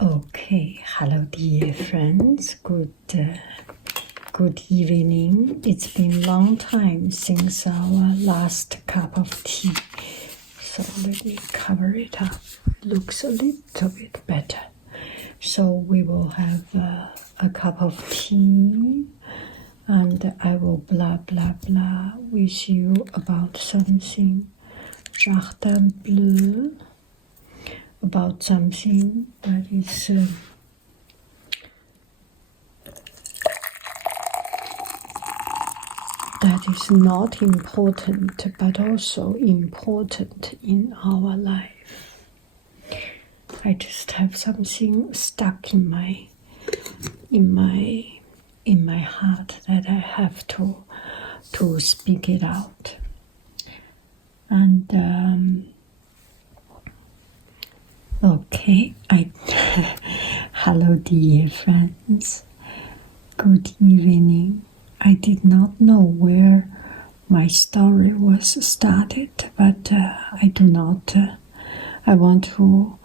Okay, hello dear friends. Good evening. It's been a long time since our last cup of tea. So let me cover it up. Looks a little bit better. So we will have a cup of tea, and I will blah blah blah with you about something. Jardin bleu. About something that is not important, but also important in our life. I just have something stuck in my heart that I have to speak it out. And okay, hello dear friends. Good evening. I did not know where my story was started, but I do not. I want to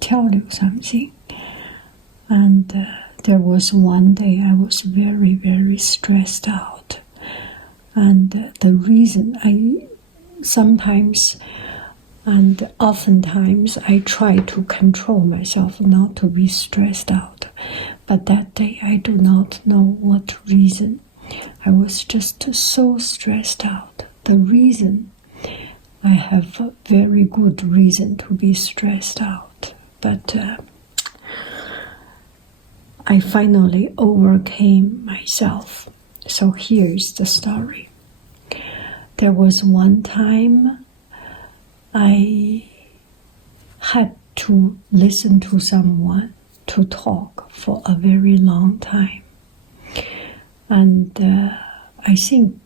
tell you something. And there was one day I was very, very stressed out, and the reason sometimes and oftentimes I try to control myself not to be stressed out. But that day I do not know what reason. I was just so stressed out. The reason, I have a very good reason to be stressed out. But I finally overcame myself. So here's the story. There was one time I had to listen to someone to talk for a very long time. And I think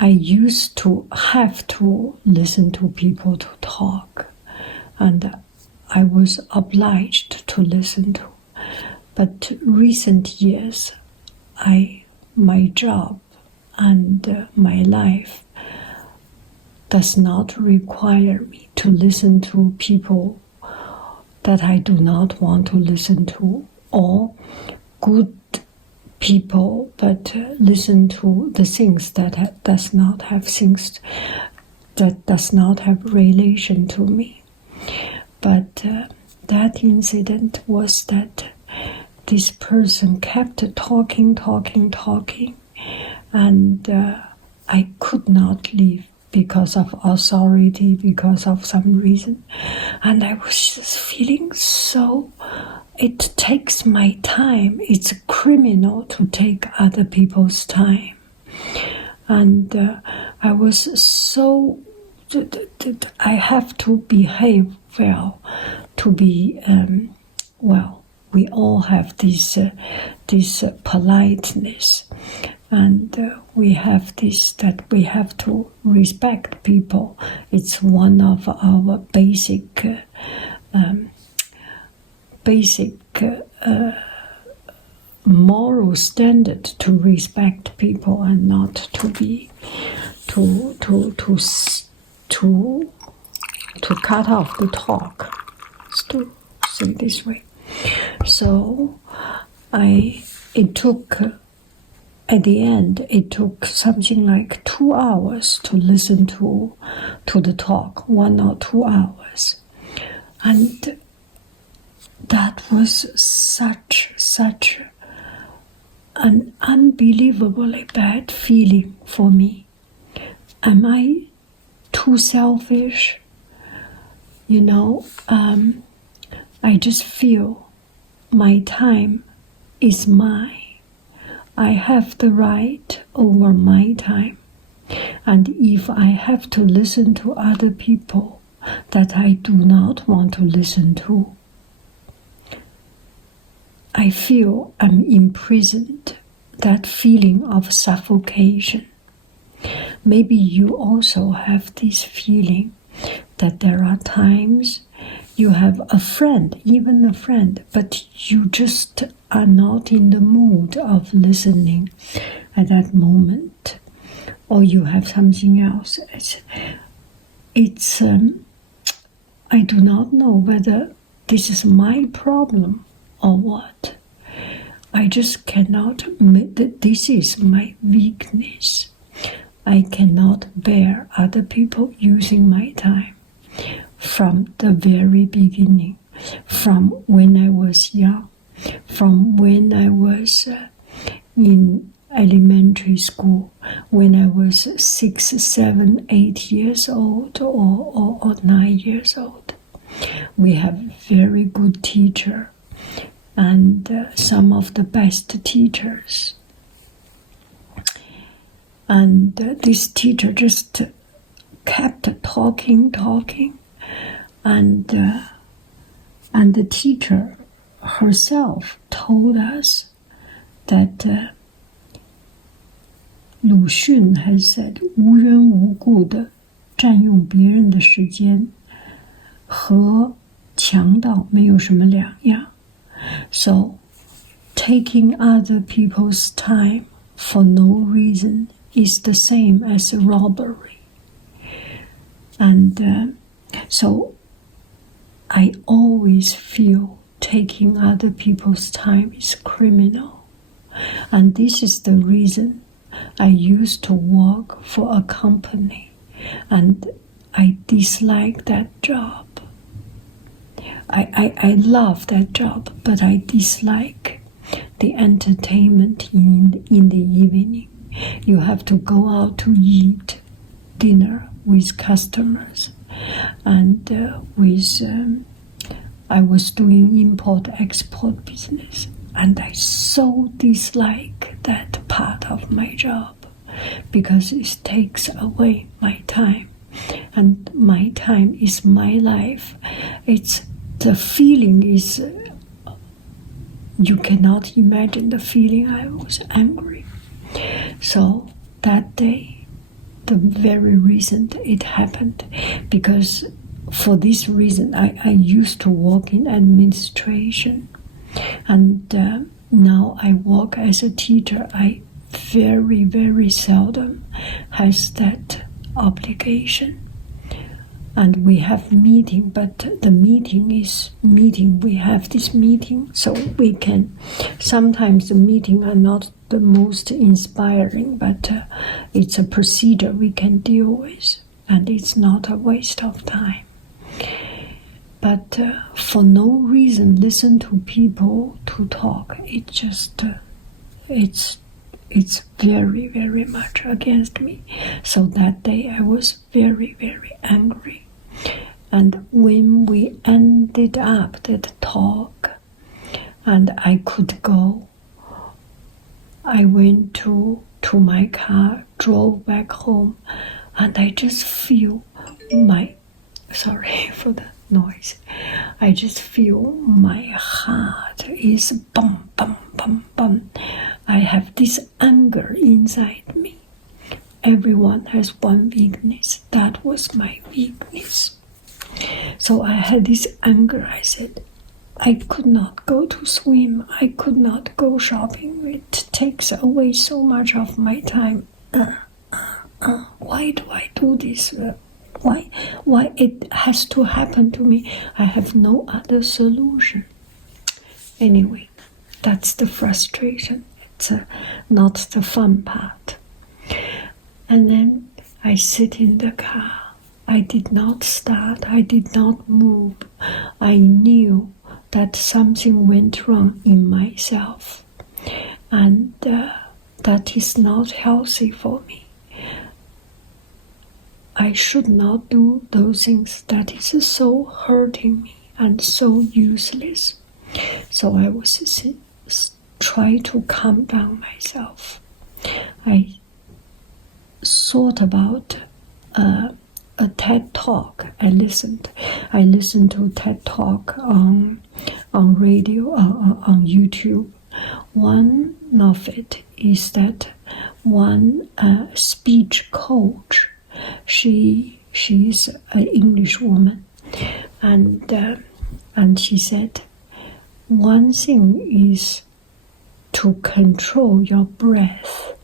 I used to have to listen to people to talk. And I was obliged to listen to. But recent years, my job and my life does not require me to listen to people that I do not want to listen to, or good people, but listen to the things that does not have relation to me. But that incident was that this person kept talking, and I could not leave. Because of authority, because of some reason. And I was just feeling so, it takes my time. It's criminal to take other people's time. And I was so, I have to behave well, to be, we all have this politeness. And we have this, that we have to respect people. It's one of our basic moral standard to respect people and not to be to cut off the talk. To say this way. So at the end, it took something like 2 hours to listen to the talk, 1 or 2 hours. And that was such an unbelievably bad feeling for me. Am I too selfish? I just feel my time is mine. I have the right over my time. And if I have to listen to other people that I do not want to listen to, I feel I'm imprisoned, that feeling of suffocation. Maybe you also have this feeling that there are times you have a friend, even a friend, but you just are not in the mood of listening at that moment, or you have something else. It's I do not know whether this is my problem or what. I just cannot admit that this is my weakness. I cannot bear other people using my time from the very beginning, from when I was young, from when I was in elementary school, when I was 6, 7, 8 years old or 9 years old. We have very good teacher and some of the best teachers. And this teacher just kept talking, and the teacher herself told us that鲁迅 has said, 无缘无故的占用别人的时间和强盗没有什么两样。So, taking other people's time for no reason is the same as robbery. And so I always feel taking other people's time is criminal. And this is the reason I used to work for a company, and I dislike that job. I love that job, but I dislike the entertainment in the evening. You have to go out to eat dinner with customers, and I was doing import-export business, and I so dislike that part of my job because it takes away my time, and my time is my life. The feeling is, you cannot imagine the feeling. I was angry. So that day, the very reason it happened, because for this reason, I used to work in administration, and now I work as a teacher. I very, very seldom has that obligation. And we have meeting, but the meeting is meeting. We have this meeting, so we can, sometimes the meeting are not the most inspiring, but it's a procedure we can deal with, and it's not a waste of time. But for no reason, listen to people to talk. It just, it's very, very much against me. So that day I was very, very angry. And when we ended up that talk, and I could go, I went to my car, drove back home, and I just feel sorry for the noise. I just feel my heart is bum, bum, bum, bum. I have this anger inside me. Everyone has one weakness. That was my weakness. So I had this anger. I said, I could not go to swim. I could not go shopping. It takes away so much of my time. Why do I do this? Why it has to happen to me? I have no other solution. Anyway, that's the frustration. It's not the fun part. And then I sit in the car. I did not start. I did not move. I knew that something went wrong in myself, and that is not healthy for me. I should not do those things that is so hurting me and so useless. So I was try to calm down myself. I thought about a TED Talk. I listened to TED Talk on radio, on YouTube. One of it is that one speech coach. She is an English woman, and she said, one thing is to control your breath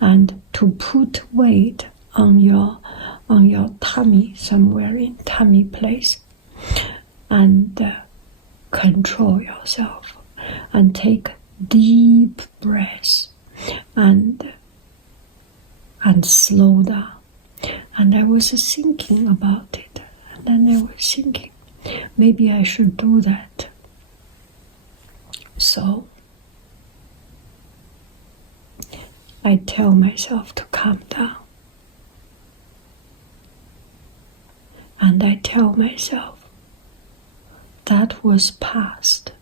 and to put weight on your tummy, somewhere in tummy place, and control yourself and take deep breaths and slow down. And I was thinking about it, and then I was thinking, maybe I should do that. So I tell myself to calm down. And I tell myself that was past.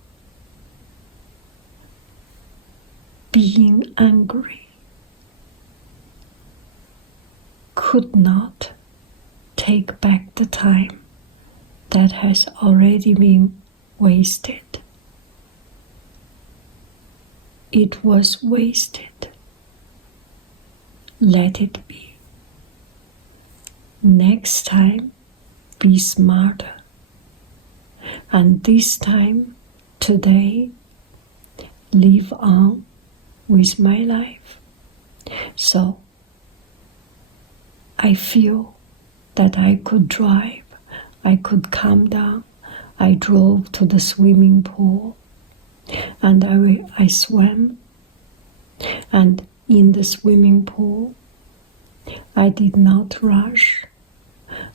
Being angry could not take back the time that has already been wasted. It was wasted. Let it be. Next time, be smarter. And this time, today, live on with my life. So, I feel that I could drive, I could calm down. I drove to the swimming pool and I swam. And in the swimming pool, I did not rush.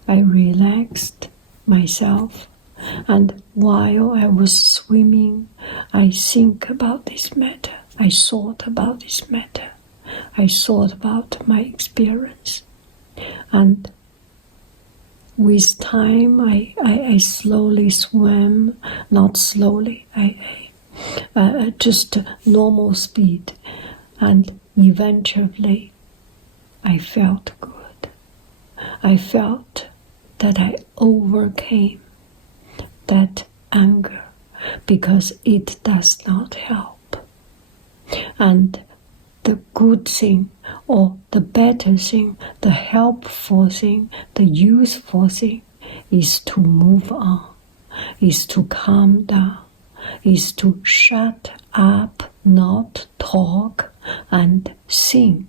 I relaxed myself, and while I was swimming, I think about this matter. I thought about this matter. I thought about my experience. And with time, I slowly swam, not slowly, I just normal speed. And eventually, I felt good. I felt that I overcame that anger because it does not help. And the good thing or the better thing, the helpful thing, the useful thing is to move on, is to calm down, is to shut up, not talk, and think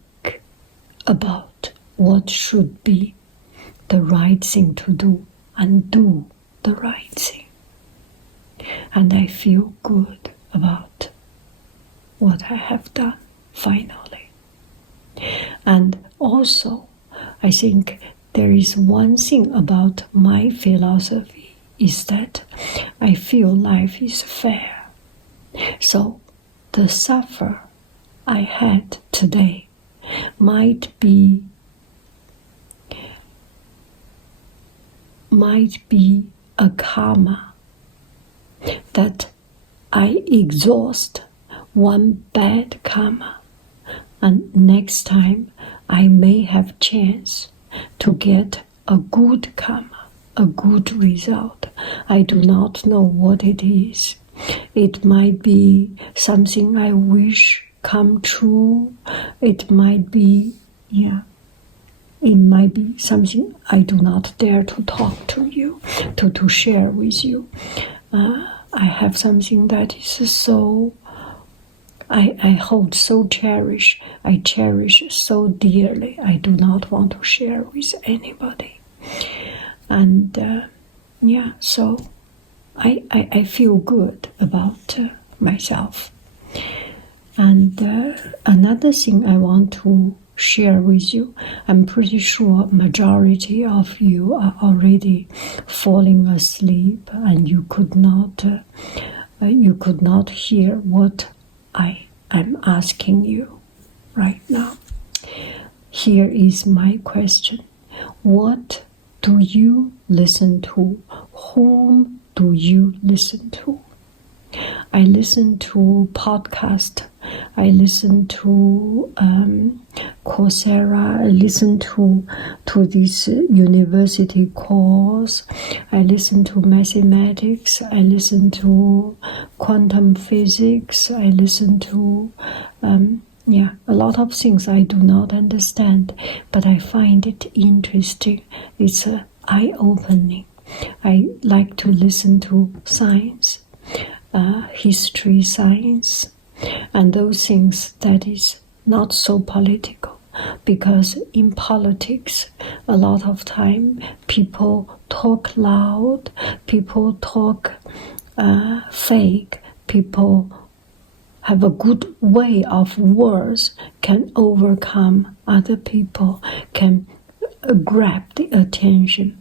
about what should be the right thing to do and do the right thing. And I feel good about what I have done finally. And also, I think there is one thing about my philosophy is that I feel life is fair. So the suffer I had today might be a karma that I exhaust one bad karma, and next time I may have chance to get a good karma, a good result. I do not know what it is. It might be something I wish come true. It might be, it might be something I do not dare to talk to you, to share with you. I have something that is so, I hold so cherish, I cherish so dearly, I do not want to share with anybody. And so I feel good about myself. And another thing I want to share with you, I'm pretty sure majority of you are already falling asleep and you could not hear what I'm asking you right now. Here is my question. What do you listen to? Whom do you listen to? I listen to podcasts. I listen to Coursera. I listen to this university course. I listen to mathematics. I listen to quantum physics. I listen to a lot of things I do not understand, but I find it interesting. It's eye-opening. I like to listen to science, history, science, and those things that is not so political. because in politics, a lot of time people talk loud, people talk fake, people have a good way of words, can overcome other people, can grab the attention.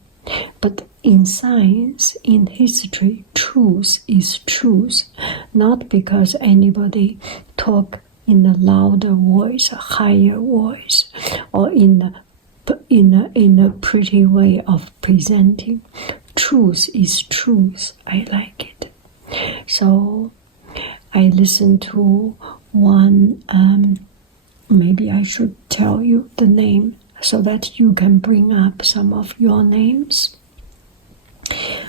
But in science, in history, truth is truth, not because anybody talk in a louder voice, a higher voice, or in a pretty way of presenting. Truth is truth. I like it. So I listened to one, maybe I should tell you the name so that you can bring up some of your names.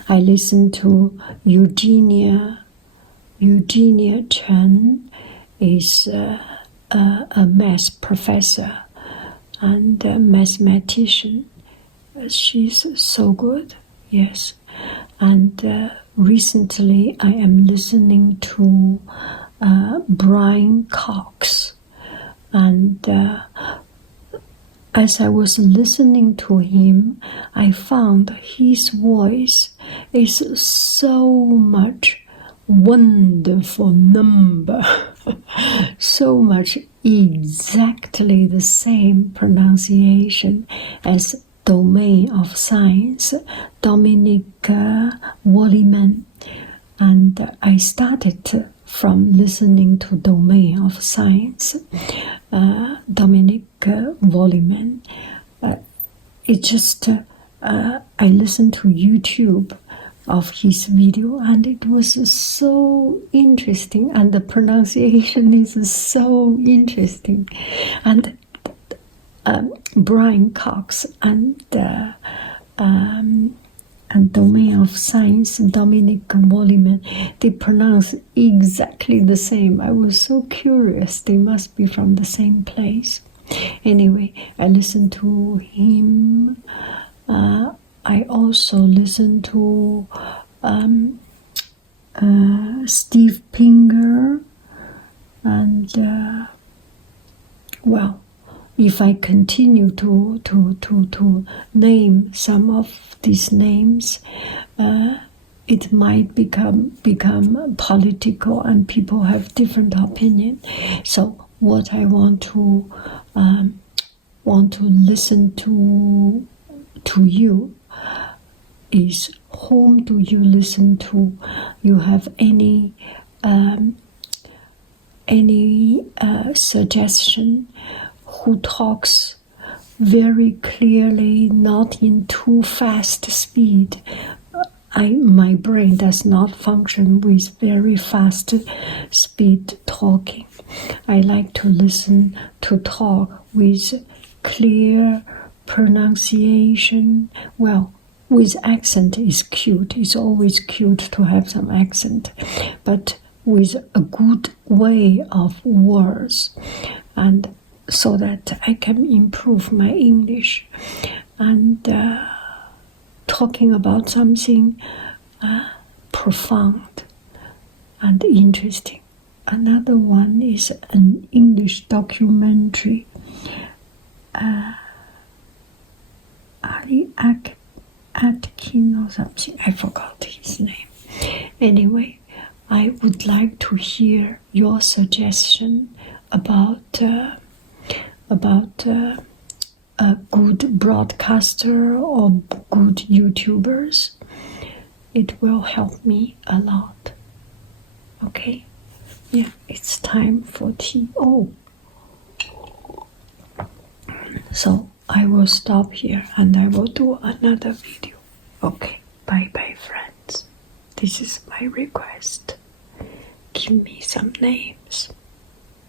I listened to Eugenia Chen, is a math professor and a mathematician. She's so good, yes. And recently I am listening to Brian Cox. And as I was listening to him, I found his voice is so much wonderful number, so much exactly the same pronunciation as Domain of Science, Dominic Walliman. And I started from listening to Domain of Science, Dominic Walliman. It just, I listened to YouTube of his video, and it was so interesting, and the pronunciation is so interesting. And Brian Cox and Domain of Science, Dominic Walliman, they pronounce exactly the same. I was so curious. They must be from the same place. Anyway, I listened to him. I also listened to Steve Pinker, and well, if I continue to name some of these names, it might become political, and people have different opinion. So what I want to listen to you is, whom do you listen to? You have any suggestion? Who talks very clearly, not in too fast speed? My brain does not function with very fast speed talking. I like to listen to talk with clear pronunciation. Well, with accent is cute. It's always cute to have some accent, but with a good way of words, and so that I can improve my English. And talking about something profound and interesting. Another one is an English documentary. Ali Atkin or something. I forgot his name. Anyway, I would like to hear your suggestion about a good broadcaster or good YouTubers. It will help me a lot. Okay? Yeah, it's time for tea. Oh. So I will stop here and I will do another video. Okay, bye-bye friends. This is my request. Give me some names.